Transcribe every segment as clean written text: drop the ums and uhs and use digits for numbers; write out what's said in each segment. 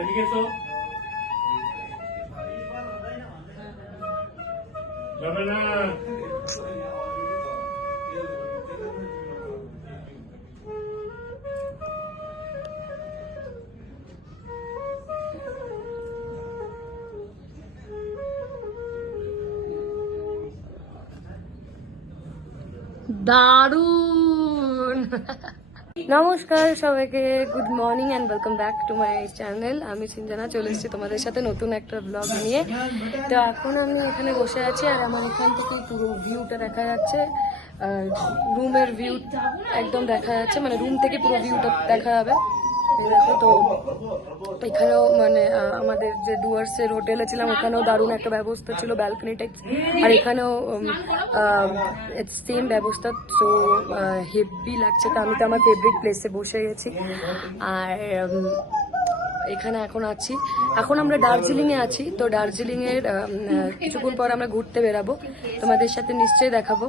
এদিকে তো যাবে না। দারুণ। নমস্কার সবাইকে, good morning and welcome back to my channel. আমি সিঞ্জনা চলে এসেছি তোমাদের সাথে নতুন একটা ব্লগ নিয়ে। তো এখন আমি এখানে বসে আছি আর আমার এখান থেকে পুরো ভিউটা দেখা যাচ্ছে, রুমের ভিউ একদম দেখা যাচ্ছে, মানে রুম থেকে পুরো ভিউটা দেখা যাবে। দেখো তো এখানেও মানে আমাদের যে ডুয়ার্সের হোটেলে ছিলাম ওখানেও দারুণ একটা ব্যবস্থা ছিল, ব্যালকনি টাইপ, আর এখানেও সেম ব্যবস্থা। তো হেভি লাগছে। তো আমি তো আমার ফেভারিট প্লেসে বসে গেছি আর এখানে এখন আমরা দার্জিলিংয়ে আছি। তো দার্জিলিংয়ের কিছুক্ষণ পর আমরা ঘুরতে বেরাবো, তোমাদের সাথে নিশ্চয়ই দেখাবো।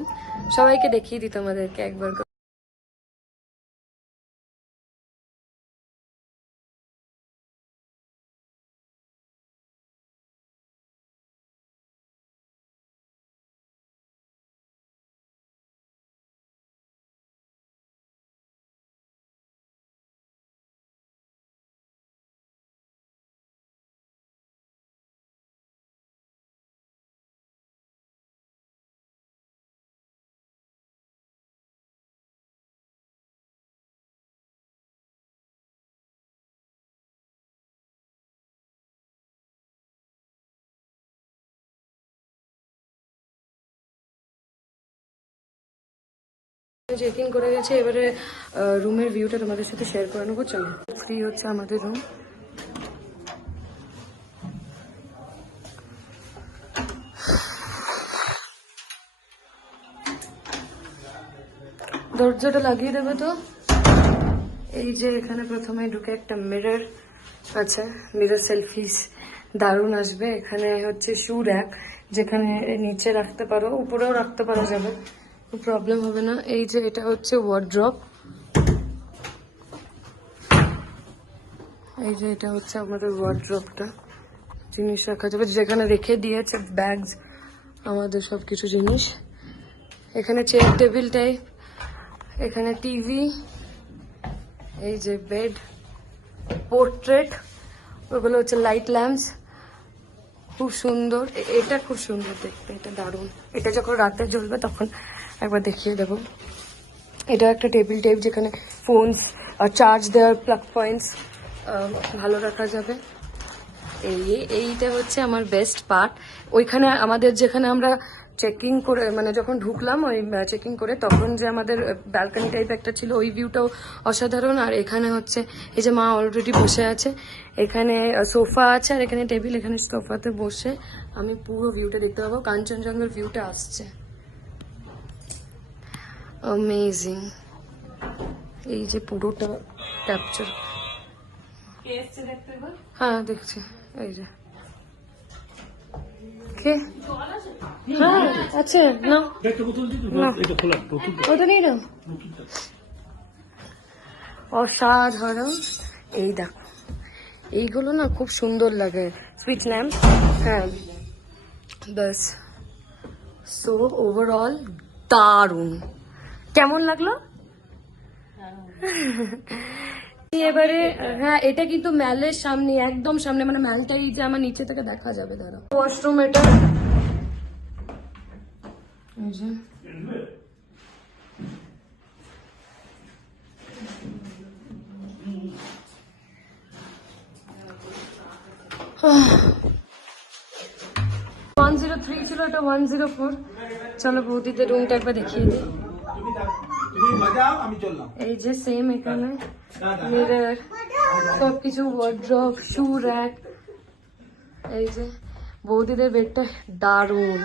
সবাইকে দেখিয়ে দিই তোমাদেরকে একবার। চেক ইন করে গেছে, এবারে রুমের ভিউটা তোমাদের সাথে শেয়ার করে নেবো। চলো, ফ্রি হচ্ছে আমাদের রুম। দরজাটা লাগিয়ে দেবে তো। এই যে এখানে প্রথমে ঢুকে একটা মিরর আছে, মিরর সেলফিস দারুণ আসবে। এখানে হচ্ছে শু র্যাক, যেখানে নিচে রাখতে পারো, উপরেও রাখতে পারা যাবে, প্রবলেম হবে না। এই যে এটা হচ্ছে ওয়ার্ড্রপ, এই যে এটা হচ্ছে আমাদের ওয়ার্ড্রপটা, জিনিস রাখা যাবে, যেখানে রেখে দিয়েছে ব্যাগস, আমাদের সব কিছু জিনিস। এখানে চেয়ার টেবিল টাইপ, এখানে টিভি, এই যে বেড, পোর্ট্রেট, ওগুলো হচ্ছে লাইট ল্যাম্পস, খুব সুন্দর। এটা খুব সুন্দর দেখতে, এটা দারুণ। এটা যখন রাতে জ্বলবে তখন একবার দেখিয়ে দেবো। এটা একটা টেবিল টাইপ, যেখানে ফোনস আর চার্জ দেওয়ার প্লাগ পয়েন্টস ভালো রাখা যাবে। এইটা হচ্ছে আমার বেস্ট পার্ট। ওইখানে আমাদের যেখানে আমরা চেকিং করে, মানে যখন ঢুকলাম ওই চেকিং করে, তখন যে আমাদের ব্যালকনি টাইপ একটা ছিল, ওই ভিউটাও অসাধারণ। আর এখানে হচ্ছে এই যে মা অলরেডি বসে আছে, এখানে সোফা আছে আর এখানে টেবিল, এখানে সোফাতে বসে আমি পুরো ভিউটা দেখতে পাবো। কাঞ্চনজঙ্ঘার ভিউটা আসছে, অ্যামেজিং। এই যে পুরোটা ক্যাপচার, হ্যাঁ দেখছি। এই যে কে, হ্যাঁ আছে না, ওটা নেই না, অসাধারণ। এই দেখো, এইগুলো না খুব সুন্দর লাগে, সুইচ ল্যাম্প। হ্যাঁ ব্যাস, সো ওভারঅল দারুণ। কেমন লাগলো? এবারে হ্যাঁ, এটা কিন্তু ম্যালের সামনে, একদম সামনে, মানে ম্যালটাই যে আমার নিচে থেকে দেখা যাবে। দাঁড়া, ওয়াশরুম এটা, এই যে ওয়ান 103 ছিল, এটা 104। চলো বৌদিদের রুমটা একবার দেখিয়ে দিই। এই যে সেম, এখানে মিরর, সবকিছু, ওয়ার্ড্রপ, শু র্যাক। এই যে বৌদিদের বেডটা দারুণ,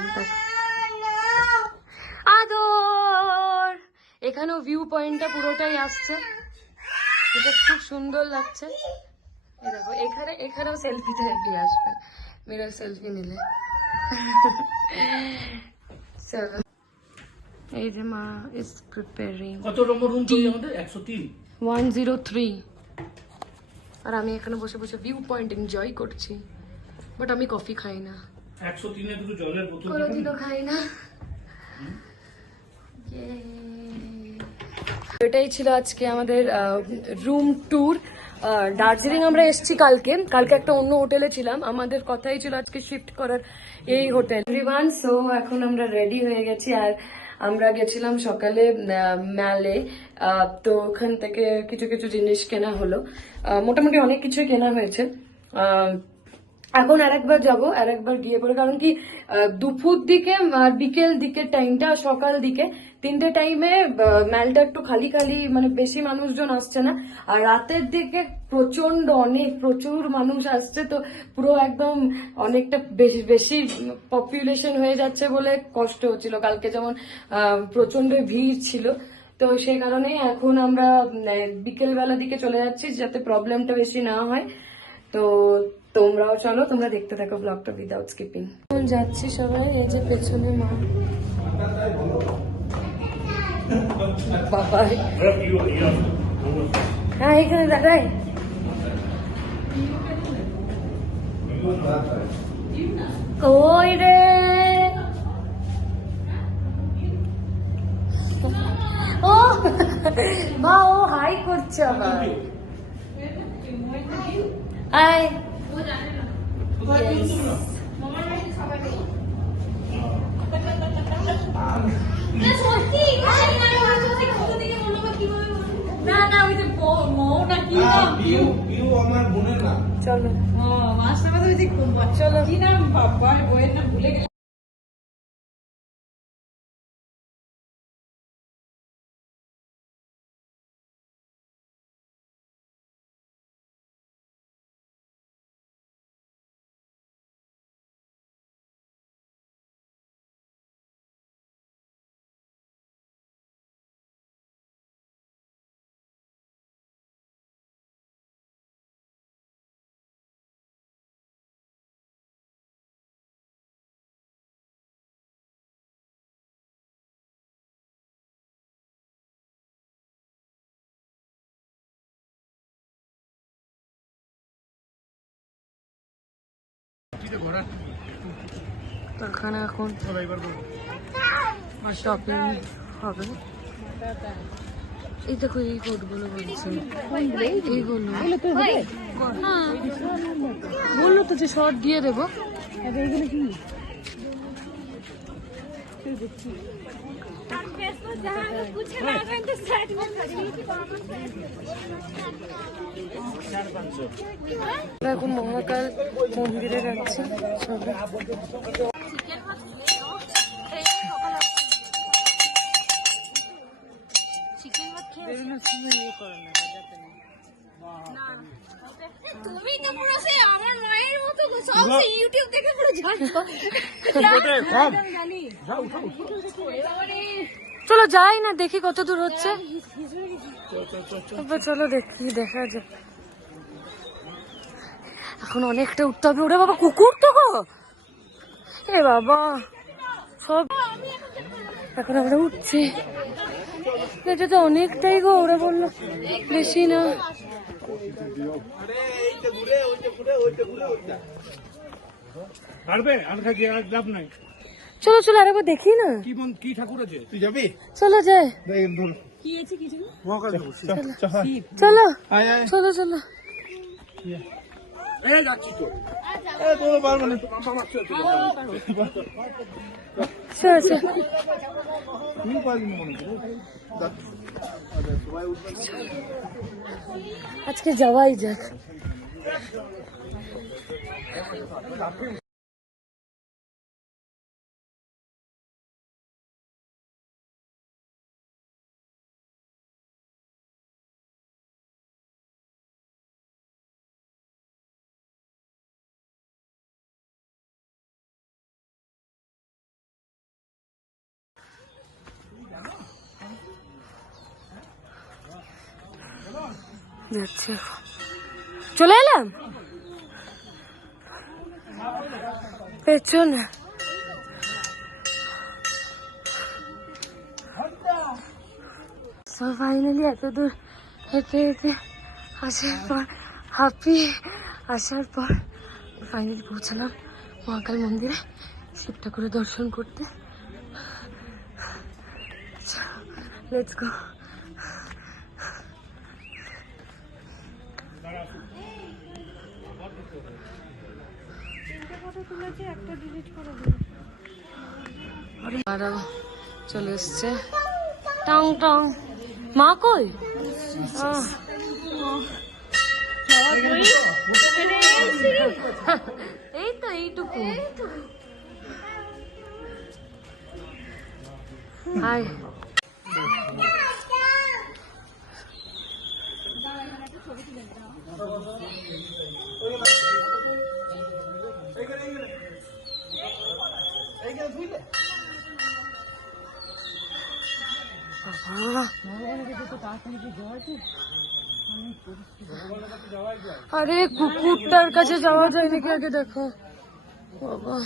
আদর। এখানেও ভিউ পয়েন্টটা পুরোটাই আসছে, এটা খুব সুন্দর লাগছে। এই দেখো, এখানেও সেলফিটা হেঁটে আসবে, মিরর সেলফি নিলে। চলো, এই যে মা ইজ প্রিপেয়ারিং। কত নম্বর রুম তৈরি আমাদের? 103। 103। আর আমি এখানে বসে বসে ভিউ পয়েন্ট এনজয় করছি। বাট আমি কফি খাই না, 103 দুটো জলের বোতল কোনোদিনও খাই না। এটাই ছিল আজকে আমাদের রুম ট্যুর। দার্জিলিং আমরা এসেছি কালকে একটা অন্য হোটেলে ছিলাম, আমাদের কথাই ছিল আজকে শিফট করার এই হোটেল। এভরিওয়ান, সো এখন আমরা রেডি হয়ে গেছি। আর আমরা গেছিলাম সকালে ম্যালে, তো ওখান থেকে কিছু কিছু জিনিস কেনা হলো, মোটামুটি অনেক কিছুই কেনা হয়েছে। এখন আরেকবার যাবো, আরেকবার গিয়ে পরে, কারণ কি দুপুর দিকে আর বিকেল দিকের টাইমটা, সকাল দিকে 3টে টাইমে ম্যালটা একটু খালি খালি, মানে বেশি মানুষজন আসছে না। আর রাতের দিকে প্রচুর মানুষ আসছে, তো পুরো একদম অনেকটা বেশি পপুলেশন হয়ে যাচ্ছে বলে কষ্ট হচ্ছিল। কালকে যেমন প্রচন্ড ভিড় ছিল, তো সেই কারণে এখন আমরা বিকেল বেলা দিকে চলে যাচ্ছি, যাতে প্রবলেমটা বেশি না হয়। তো তোমরাও চলো, তোমরা দেখতে থাকো ব্লগটা উইদাউট স্কিপিং। এখন যাচ্ছি সবাই, এই যে পেছনে মা, বাবা, হ্যাঁ এখানে দাঁড়াই। ওই রে ও মা, ও হাই করছে আবার। হাই। চলো চলো, কি নাম বাবা, বইয়ের নাম ভুলে গেলাম। এখানে এখন শপিং হবে। এই দেখো, এই কোটগুলো বলছে, এইগুলো বললো তো যে শর্ট দিয়ে দেবো। এখন মহাকাল মন্দিরে যাচ্ছি সবাই। তুমি তো পুরো সে আমার মায়ের মতো সব ইউটিউব দেখে পুরো চলো যাই না, দেখি কত দূর হচ্ছে। চলো দেখি, দেখা যাক। এখন অনেকটা উঠতে হবে। ওরে বাবা, কুকুর তো গো, এ বাবা সব। এখন আমরা উঠছি, এটা তো অনেকটাই গো, ওরা বললো বেশি না। চলো চলো আরেকবার দেখি না, কি ঠাকুর আছে, তুই যাবি? চলো যাই, চলো চলো চলো। আজকে যাওয়াই যাক। যাচ্ছি, চলে এলাম পেছনে। ফাইনালি এত দূর হেঁটে হেঁটে আসার পর হাঁপিয়ে আসার পর ফাইনালি পৌঁছালাম মহাকাল মন্দিরে শিব ঠাকুরের দর্শন করতে। Let's go. চলে এসছে টং টং। মা কই? এই তো এইটুকু। হাই আরে কুকুরটার কাছে যাওয়া যায় নাকি আগে দেখো বাবা।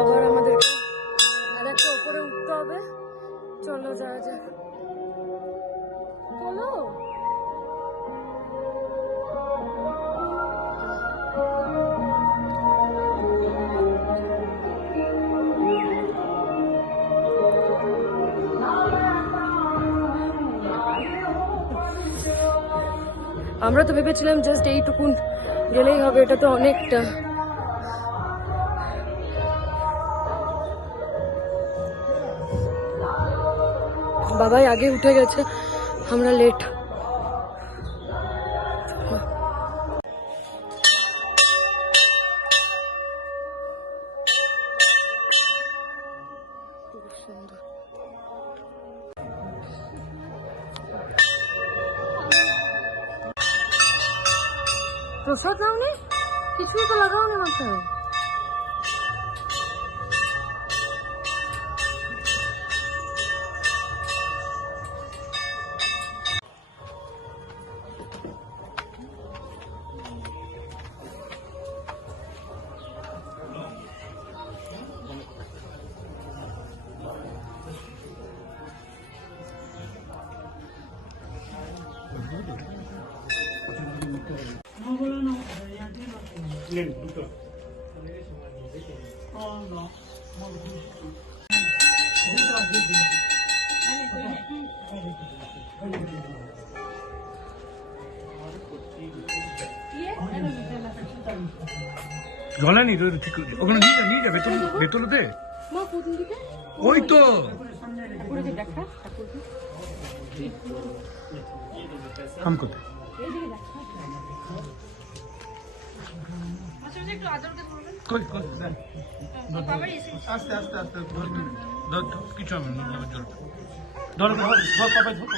আবার আমাদের আর একটা উপরে উঠতে হবে। চলো যাওয়া যাক। চলো আমরা তো ভেবেছিলাম জাস্ট এইটুকুন গেলেই হবে, এটা তো অনেকটা। বাবাই আগে উঠে গেছে, আমরা লেট। খুব সুন্দর। প্রসাদ নাওনি? কিছুই তো লাগাওনি মাথায়। ঝলানি তো ঠিক ওখানে নিয়ে যাবে ভেতরতে। ওই তো হাম কোথায়? আস্তে আস্তে আস্তে কিছু আমি ধর পাপাই ধর।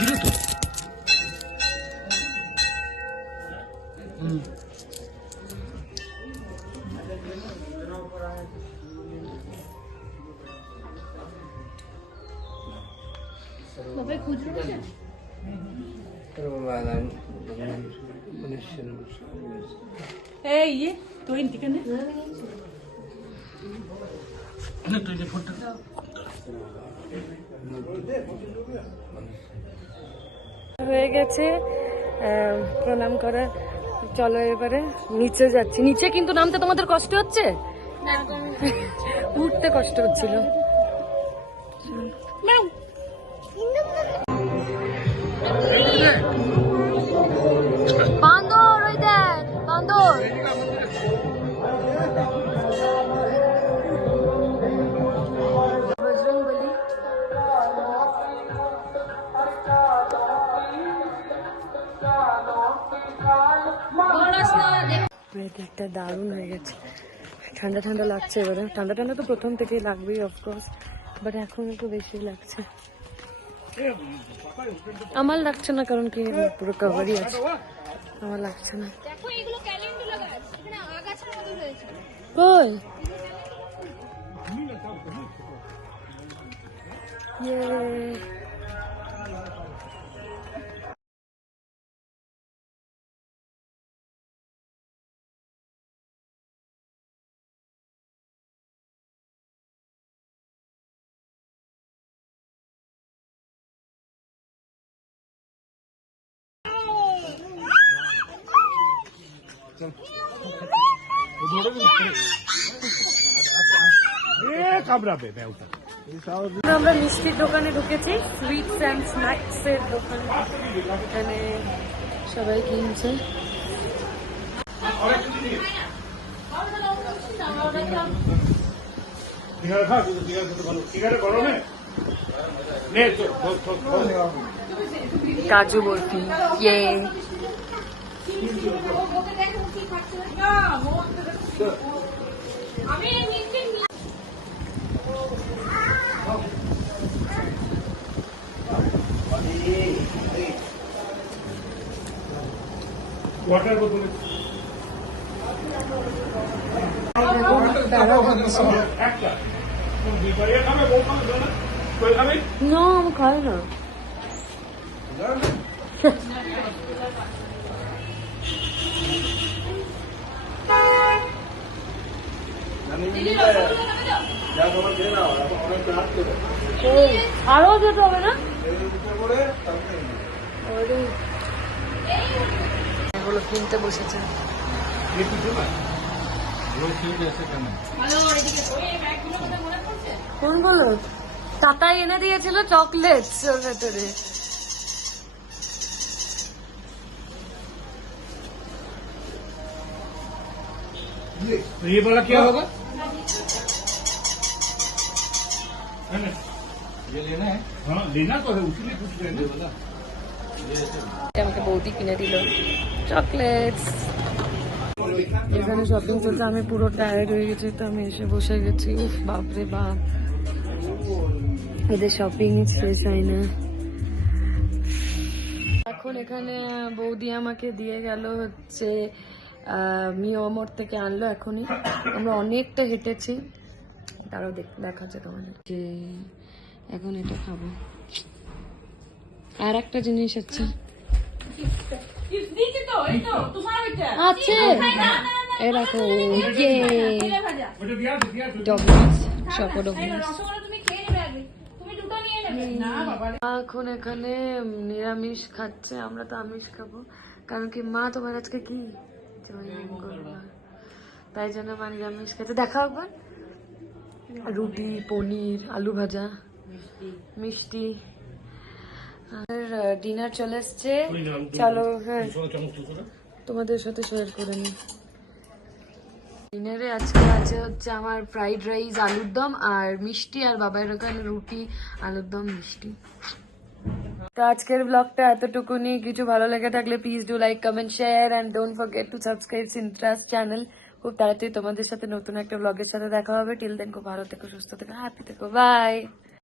দিল তো ये तो इंटिकन है না তুই যে ফোনটা হয়ে গেছে প্রণাম করা। চলো এবারে নিচে যাচ্ছি। নিচে কিন্তু নামতে তোমাদের কষ্ট হচ্ছে? উঠতে কষ্ট হচ্ছিল। বান্দর, ওই দেখ বান্দর। বজরংবলী। ওয়েদারটা দারুণ হয়ে গেছে, ঠান্ডা ঠান্ডা লাগছে। এবারে ঠান্ডা ঠান্ডা তো প্রথম থেকেই লাগবেই অফকোর্স, বাট এখন একটু বেশি লাগছে। আমার লাগছে না, কারণ কি পুরো কভারই আছে, আমার লাগছে না। দেখো এগুলো ক্যালেন্ডুলা গাছ, এখানে আগাছার মতো হয়েছে। কই ইয়ে কামড়াবে ব্যাউটা। আমরা মিষ্টির দোকানে ঢুকেছি, সুইটস অ্যান্ড স্ন্যাক্স এর দোকানে। এখানে সবাই কিনছে। কাজু বরফি, ইয়ে ওয়াটার বোতলে একটা বিপারিয়া খাবে, বউ খাবে না, কই খাবে? না আমি খাই না। আরো যেতে হবে না, এগুলো কিনতে বসেছে। কোনগুলো? টাটাই এনে দিয়েছিল চকলেট ওর ভেতরে। ये वाला क्या होगा? ये लेना है? हाँ लेना तो है, उसी लिए पूछ रहे हैं ना। আমাকে বৌদি কিনে দিল চকলেটস। এখানে শপিং চলছে, আমি পুরো টায়ার্ড হয়ে গেছি, তো আমি এসে বসে গেছি। উফ বাপরে বাপ, এদের শপিং শেষ হয় না। এখন এখানে বৌদি আমাকে দিয়ে গেল হচ্ছে মিয়ামর থেকে আনলো এখনই। আমরা অনেকটা হেঁটেছি, তারাও দেখাচ্ছে তোমাদের যে এখন এটা খাবো। আর একটা জিনিস আছে আছে, এ রাখো, ইয়ে ডগস শপো ডগস। এখন এখানে নিরামিষ খাচ্ছে, আমরা তো আমিষ খাবো, কারণ কি মা তোমার আজকে কি মঙ্গলবার, তাই জন্য মা নিরামিষ খেতে। দেখাও একবার, রুটি, পনির, আলু ভাজা, মিষ্টি। আর ডিনার চলে এসছে, চলো হ্যাঁ তোমাদের সাথে শেয়ার করে নি। ডিনারে আজকে আছে হচ্ছে আমার ফ্রাইড রাইস, আলুর দম আর মিষ্টি, আর বাবার ওখানে রুটি, আলুর দম, মিষ্টি। তো আজকের ব্লগটা এতটুকুনি। কিছু ভালো লেগে থাকলে please do like, comment, share and don't forget to subscribe সিনথ্রাস চ্যানেল। খুব তাড়াতাড়ি তোমাদের সাথে নতুন একটা ব্লগের সাথে দেখা হবে। টিল দেন খুব ভালো থেকো, সুস্থ থেকো, হ্যাপি থেকো, বাই।